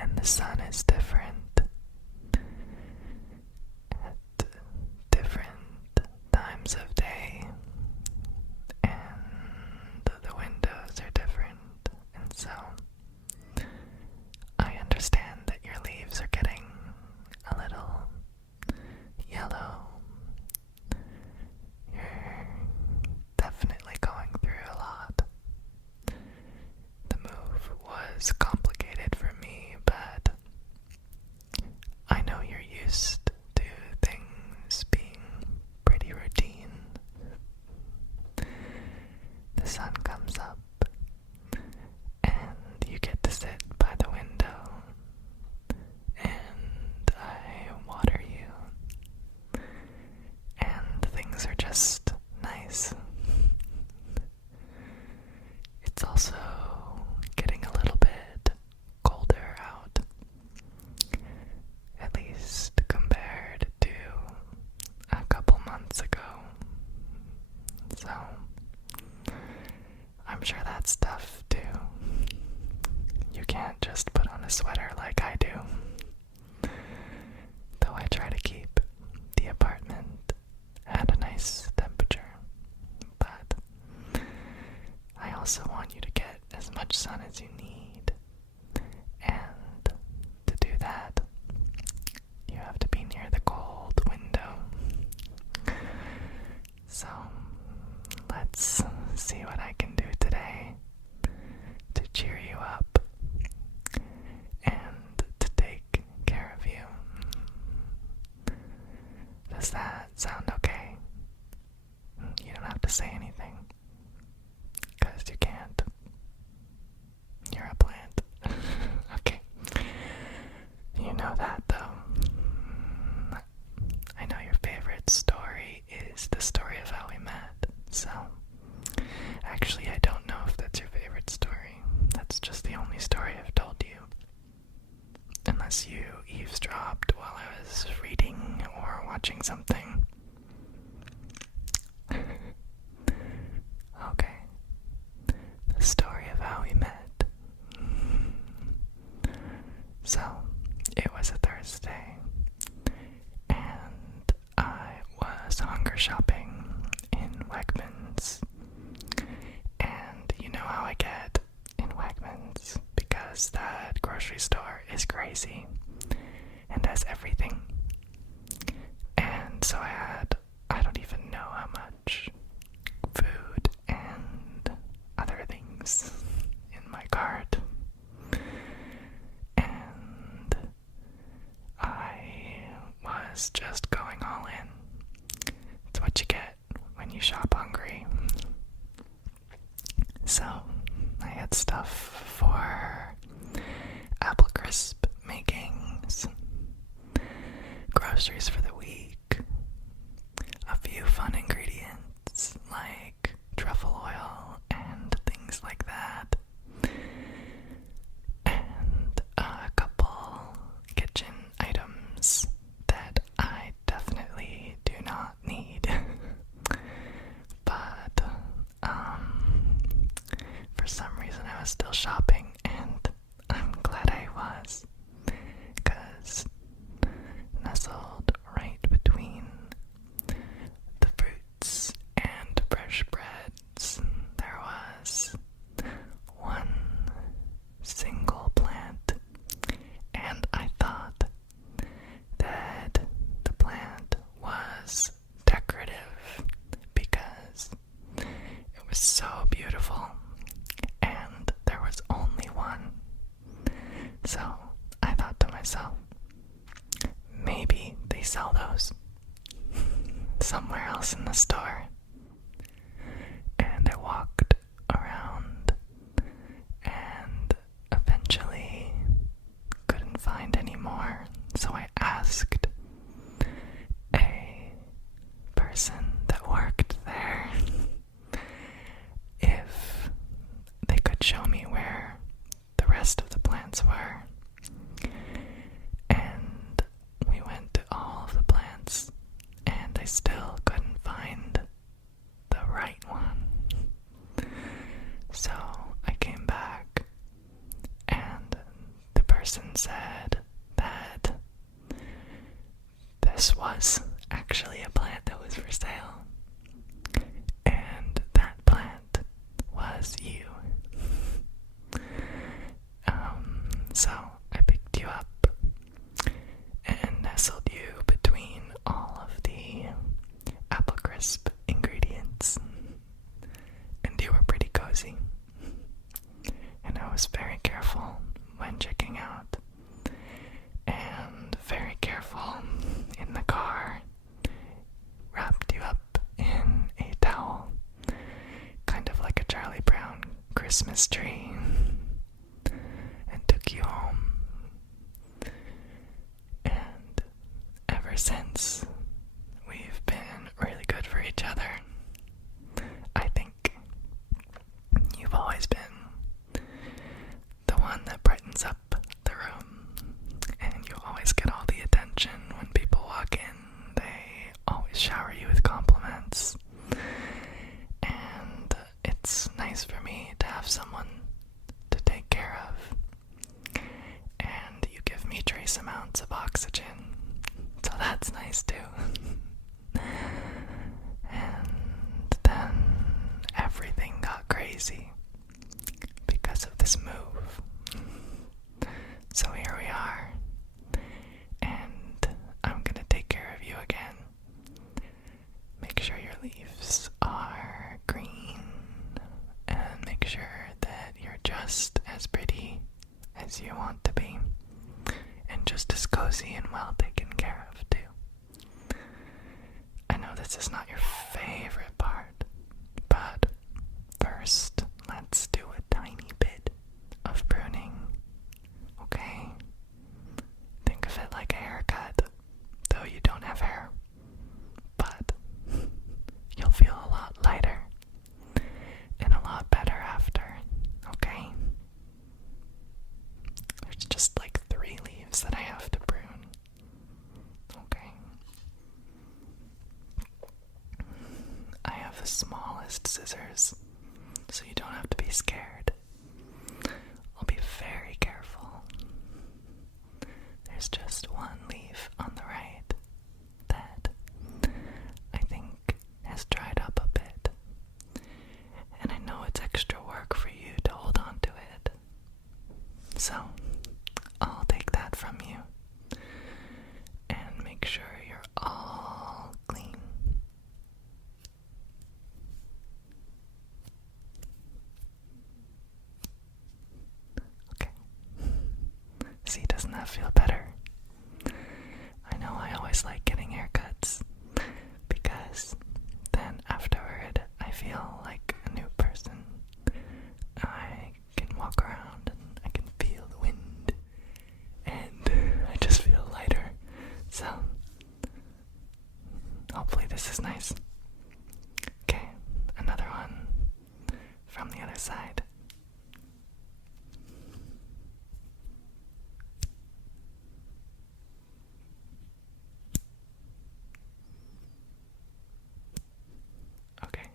and the sun is different at different times of day, and the windows are different, and so I understand that your leaves are getting a little yellow. You're definitely going through a lot. The move was complicated for me, but I know you're used to things being pretty routine. The sun comes up, and you get to sit by the window, and I water you, and things are just nice. It's also getting a little bit colder out, at least compared to a couple months ago. So, I'm sure that's tough too. You can't just put on a sweater like I do. Though I try to keep the apartment at a nice temperature. But I also want you to get as much sun as you need. And to do that, you have to be near the cold window. So let's see what I can do today to cheer you up and to take care of you. Does that sound okay? You don't have to say anything, because you can't. You're a plant. Okay. You know that, though. I know your favorite story is the story of how we met, so actually I don't know if that's your favorite story. That's just the only story I've told you. Unless you eavesdropped while I was reading or watching something. Okay. The story of how we met. So, it was a Thursday, and I was hunger shopping in Wegmans. And you know how I get in Wegmans, because that grocery store is crazy and has everything. And so I don't even know how much food and other things in my cart. And I was just going all in. It's what you get when you shop hungry. So I had stuff for apple crisp makings, groceries for the week, a few fun ingredients like truffle oil and things like that, and a couple kitchen items that I definitely do not need. But for some reason I was still shopping, and I'm glad I was, because nestled right between the fruits and fresh breads, there was one single plant, and I thought that the plant was decorative because it was so beautiful, and there was only one. So I thought to myself, maybe they sell those somewhere else in the store. And I walked around and eventually couldn't find any more. So I asked a person that worked there if they could show me where the rest of the plants were. And we went to all of the plants, and I still couldn't find the right one. So I came back, and the person said that this was actually a plant that was for sale, and that plant was you. So I picked you up and nestled you between all of the apple crisp ingredients, and you were pretty cozy. And I was very careful when checking out, and very careful in the car. Wrapped you up in a towel, kind of like a Charlie Brown Christmas tree, and took you home. And ever since, we've been really good for each other. I think you've always been the one that brightens up the room, and you always get all the attention when people walk in. They always shower you with compliments, and it's nice for me to have someone to take care of. And you give me trace amounts of oxygen, so that's nice too. And then everything got crazy because of this move. So here we are, and I'm gonna take care of you again. Make sure your leaves are green, and make sure that you're just as pretty as you want to be, and just as cozy and well taken care of too. I know this is not your favorite part, but first, let's do a tiny bit of pruning, okay? Think of it like a haircut, though you don't have hair, but you'll feel a lot lighter and a lot better after, okay? There's just like 3 leaves that I have to prune, okay? I have the smallest scissors, so you don't have to be scared. I'll be very careful. There's just 1 leaf on the right that I think has dried up a bit, and I know it's extra work for you to hold on to it, so I'll take that from you and make sure you're all clean. Okay. See, doesn't that feel better? I know I always like getting haircuts, because then afterward I feel like a new person. I can walk around and I can feel the wind, and I just feel lighter. So hopefully this is nice. Okay, another one from the other side. Okay.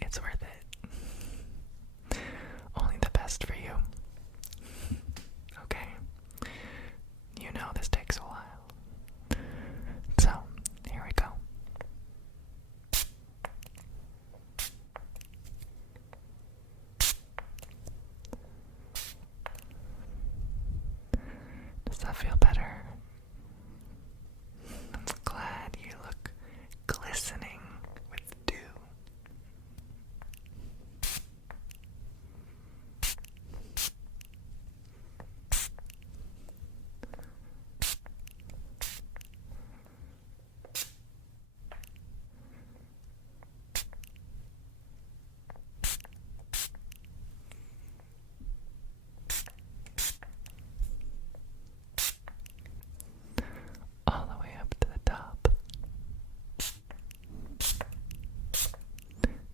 It's worth it. Only the best for you. Okay? You know this takes a while. So, here we go. Does that feel better? I'm glad you look glistening with dew. All the way up to the top.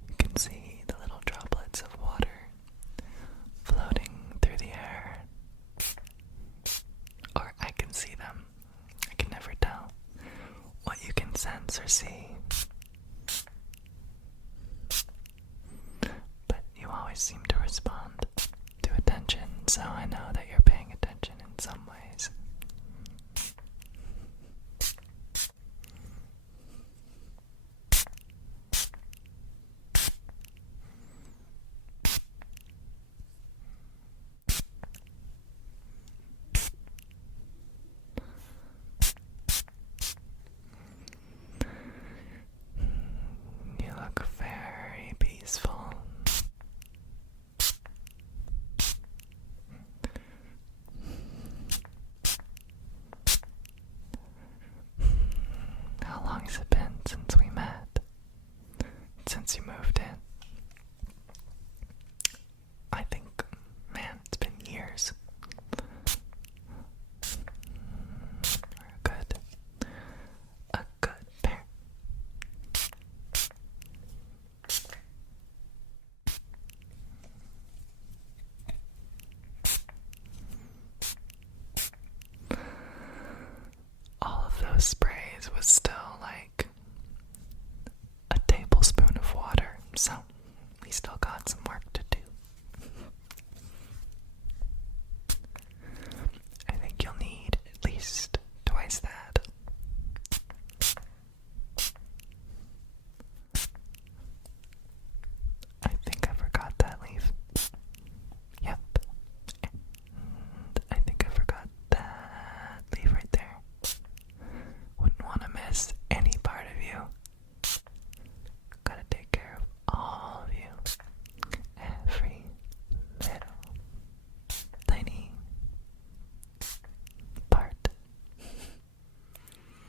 You can see the little droplets of water floating through the air. Or I can see them. I can never tell what you can sense or see. But you always seem to respond to attention, so I know that you're paying attention in some ways. You look very peaceful. How long has it been since we met? Since you moved in? I think, man, it's been years. We're a good pair. All of those sprays was still like a tablespoon of water, so we still got some work to do. I think you'll need at least twice that. I think I forgot that leaf. Yep. And I think I forgot that leaf right there. Wouldn't want to miss any part of you. Gotta take care of all of you. Every little tiny part.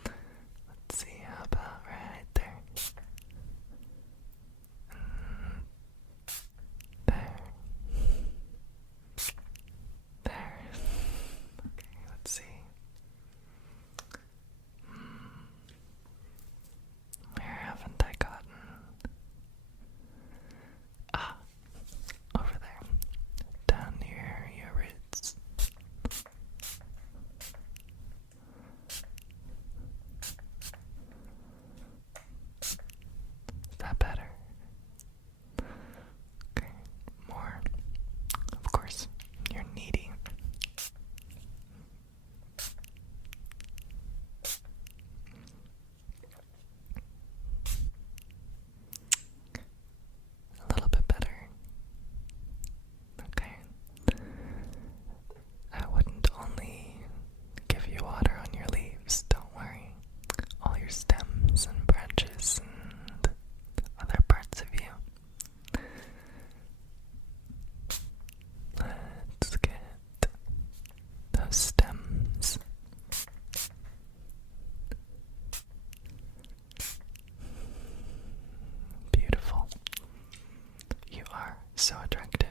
Let's see, how about right there? There. There. Okay, let's see. Where haven't I gotten? Ah, over there. Down near your roots. Is that better? Okay, more. Of course, you're needy. A little bit better. Okay. I wouldn't only give you water on your leaves, don't worry. All your stems and branches and other parts of you. Let's get those stems. Beautiful. You are so attractive.